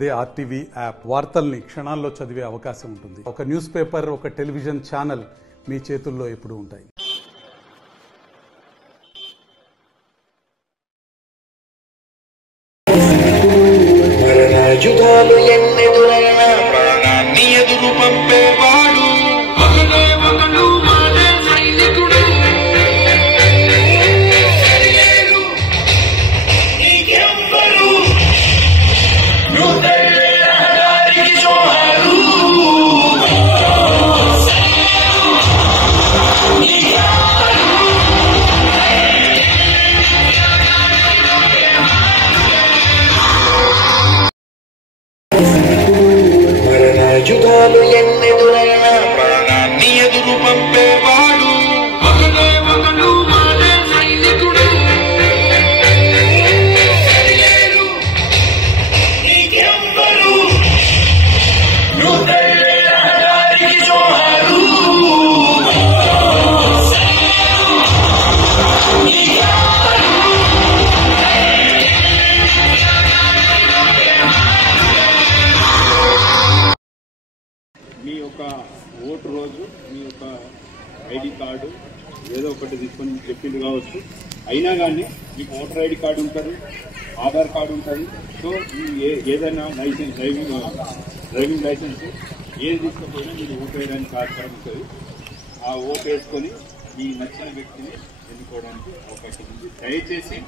అదే RTV app వార్తల్ని క్షణాల్లో చదివే అవకాశం ఉంటుంది. ఒక న్యూస్ పేపర్, ఒక టెలివిజన్ ఛానల్ మీ చేతుల్లో ఎప్పుడూ ఉంటాయి. మరణాయుధాలు ఎన్నెదురైనా ప్రాణాన్ని ఎదురు పంపేవాడు ఒకడే ఒకడు మానే సైనికుడు. నీకెవ్వరు నూతనదారికి జోహారు. మరణాయుధాలు ఎన్నెదురైనా ప్రాణాన్ని ఎదురు పంపేవాడు ఒకడే ఒకడు మానే సైనికుడు. నీకెవ్వరు నూతనదారికి జోహారు. మీ యొక్క ఓటు రోజు మీ యొక్క ఐడి కార్డు ఏదో ఒకటి తీసుకొని చెప్పింది కావచ్చు. అయినా కానీ మీకు ఓటర్ ఐడి కార్డు ఉంటుంది, ఆధార్ కార్డు ఉంటుంది. సో ఏదైనా లైసెన్స్ డ్రైవింగ్ లైసెన్స్ ఏది తీసుకపోయినా మీరు ఓటు వేయడానికి ఆధారం ఉంటుంది. ఆ ఓటు వేసుకొని మీ నచ్చిన వ్యక్తిని ఎన్నుకోవడానికి అవకాశం ఉంది. దయచేసి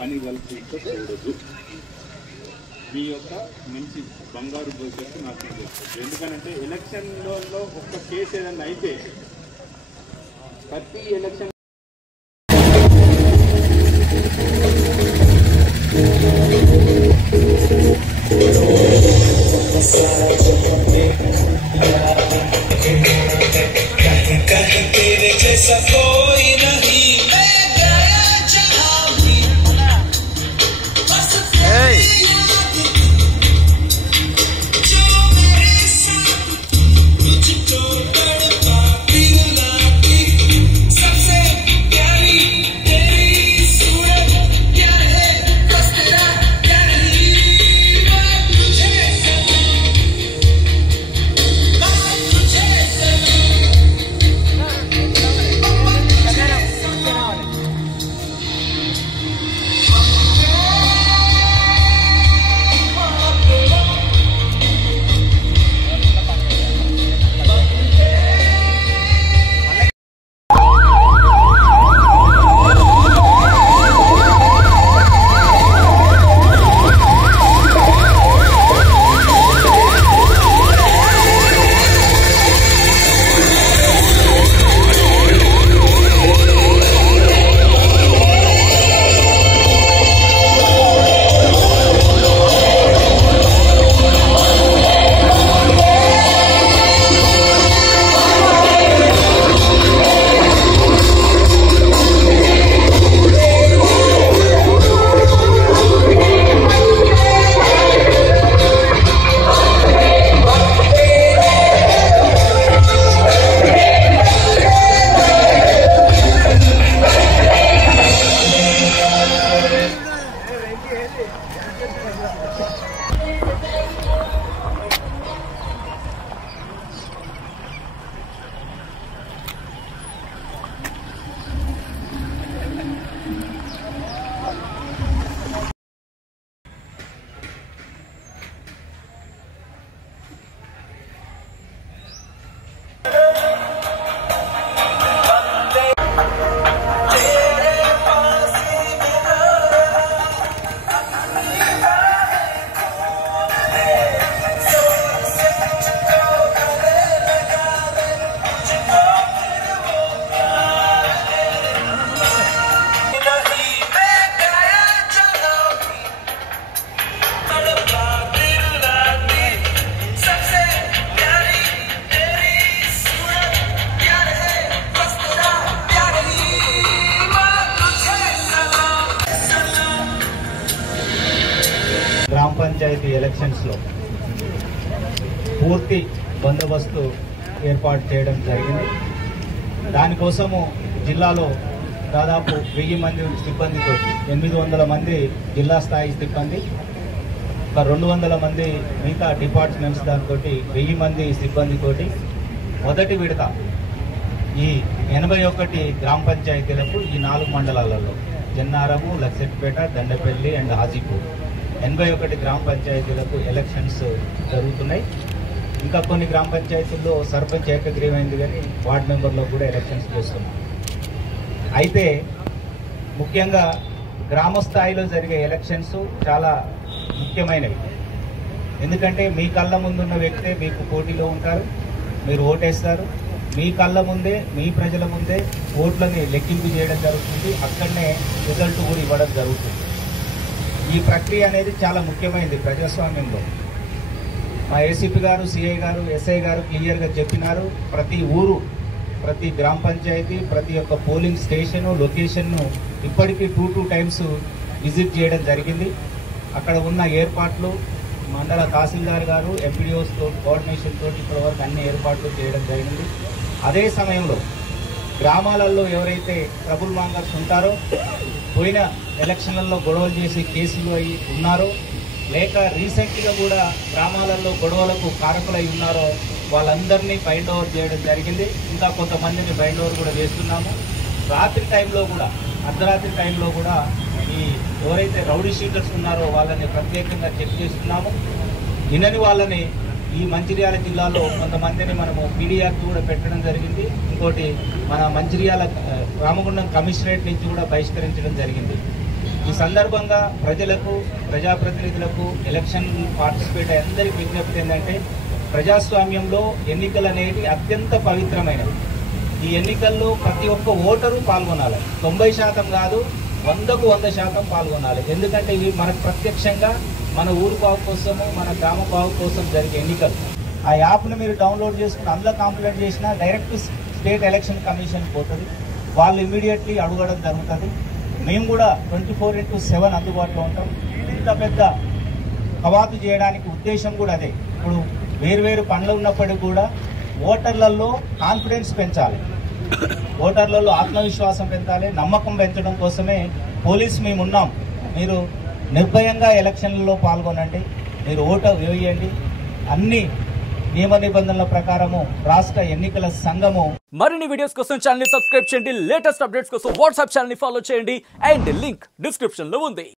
పని కల్పించ చూడదు. మీ యొక్క మంచి బంగారు భవిష్యత్తు నాకు తెలుస్తుంది. ఎందుకంటే ఎలక్షన్లో ఒక్క కేసు ఏదన్నా అయితే ప్రతి ఎలక్షన్ గ్రామ పంచాయతీ ఎలక్షన్స్లో పూర్తి బందోబస్తు ఏర్పాటు చేయడం జరిగింది. దానికోసము జిల్లాలో దాదాపు 1000 మంది సిబ్బందితో 800 మంది జిల్లా స్థాయి సిబ్బంది, ఒక 200 మంది మిగతా డిపార్ట్మెంట్స్ దాంతో 1000 మంది సిబ్బందితోటి మొదటి విడత ఈ 81 గ్రామ పంచాయతీలకు ఈ 4 మండలాలలో జన్నారము, లక్సెట్పేట, దండపల్లి అండ్ హాజీపూర్ 81 గ్రామ పంచాయతీలకు ఎలక్షన్స్ జరుగుతున్నాయి. ఇంకా కొన్ని గ్రామ పంచాయతీల్లో సర్పంచ్ ఏకగ్రీవమైంది, కానీ వార్డు మెంబర్లో కూడా ఎలక్షన్స్ చేస్తున్నాం. అయితే ముఖ్యంగా గ్రామ స్థాయిలో జరిగే ఎలక్షన్స్ చాలా ముఖ్యమైనవి. ఎందుకంటే మీ కళ్ళ ముందున్న వ్యక్తే మీకు పోటీలో ఉంటారు, మీరు ఓటేస్తారు. మీ కళ్ళ ముందే, మీ ప్రజల ముందే ఓట్లని లెక్కింపు చేయడం జరుగుతుంది, అక్కడనే రిజల్ట్ కూడా ఇవ్వడం జరుగుతుంది. ఈ ప్రక్రియ అనేది చాలా ముఖ్యమైనది ప్రజాస్వామ్యంలో. మా ఏసీపీ గారు, సిఐ గారు, ఎస్ఐ గారు క్లియర్గా చెప్పినారు. ప్రతి ఊరు, ప్రతి గ్రామ పంచాయతీ, ప్రతి ఒక్క పోలింగ్ స్టేషను, లొకేషన్ను ఇప్పటికీ 2 టైమ్స్ విజిట్ చేయడం జరిగింది. అక్కడ ఉన్న ఏర్పాట్లు మండల తహసీల్దార్ గారు ఎంపీడీఓస్ తో కోఆర్డినేషన్ తోటి ఇప్పటివరకు అన్ని ఏర్పాట్లు చేయడం జరిగింది. అదే సమయంలో గ్రామాలలో ఎవరైతే ట్రబుల్ మాంగర్స్ ఉంటారో, పోయిన ఎలక్షన్లలో గొడవలు చేసి కేసులు అయి ఉన్నారో, లేక రీసెంట్గా కూడా గ్రామాలలో గొడవలకు కారకులై ఉన్నారో వాళ్ళందరినీ బైండ్ ఓవర్ చేయడం జరిగింది. ఇంకా కొంతమందిని బైండ్ ఓవర్ కూడా చేస్తున్నాము. రాత్రి టైంలో కూడా, అర్ధరాత్రి టైంలో కూడా ఈ ఎవరైతే రౌడీ షీటర్స్ ఉన్నారో వాళ్ళని ప్రత్యేకంగా చెక్ చేస్తున్నాము. వినని వాళ్ళని ఈ మంచిర్యాల జిల్లాలో కొంతమందిని మనము పీడీఆర్ కూడా పెట్టడం జరిగింది. ఇంకోటి మన మంచిర్యాల రామగుండం కమిషనరేట్ నుంచి కూడా బహిష్కరించడం జరిగింది. ఈ సందర్భంగా ప్రజలకు, ప్రజాప్రతినిధులకు, ఎలక్షన్ పార్టిసిపేట్ అందరికీ విజ్ఞప్తి ఏంటంటే, ప్రజాస్వామ్యంలో ఎన్నికలు అనేది అత్యంత పవిత్రమైనవి. ఈ ఎన్నికల్లో ప్రతి ఒక్క ఓటరు పాల్గొనాలి. 90% కాదు, 100కు 100% పాల్గొనాలి. ఎందుకంటే ఇవి మనకు ప్రత్యక్షంగా మన ఊరు బాగు కోసము, మన గ్రామ బాగు కోసం జరిగే ఎన్నికలు. ఆ యాప్ను మీరు డౌన్లోడ్ చేసుకుని అందులో కంప్లైంట్ చేసినా డైరెక్ట్ స్టేట్ ఎలక్షన్ కమిషన్ పోతుంది. వాళ్ళు ఇమీడియట్లీ అడగడం జరుగుతుంది. మేము కూడా 24/7 అందుబాటులో ఉంటాం. ఇంత పెద్ద కవాతు చేయడానికి ఉద్దేశం కూడా అదే. ఇప్పుడు వేరు పనులు ఉన్నప్పటికీ కూడా ఓటర్లలో కాన్ఫిడెన్స్ పెంచాలి, ఓటర్లలో ఆత్మవిశ్వాసం పెంచాలి, నమ్మకం పెంచడం కోసమే పోలీస్ మేమున్నాం. మీరు నిర్భయంగా ఎలక్షన్లలో పాల్గొనండి, మీరు ఓటు వేయండి. అన్ని నియమ నిబంధనల ప్రకారము రాష్ట్ర ఎన్నికల సంఘము. మరిన్ని వీడియోస్ కోసం ఛానల్ ని సబ్స్క్రైబ్ చేయండి. లేటెస్ట్ అప్డేట్స్ కోసం వాట్సాప్ ఛానల్ ని ఫాలో చేయండి. అండ్ లింక్ డిస్క్రిప్షన్ లో ఉంది.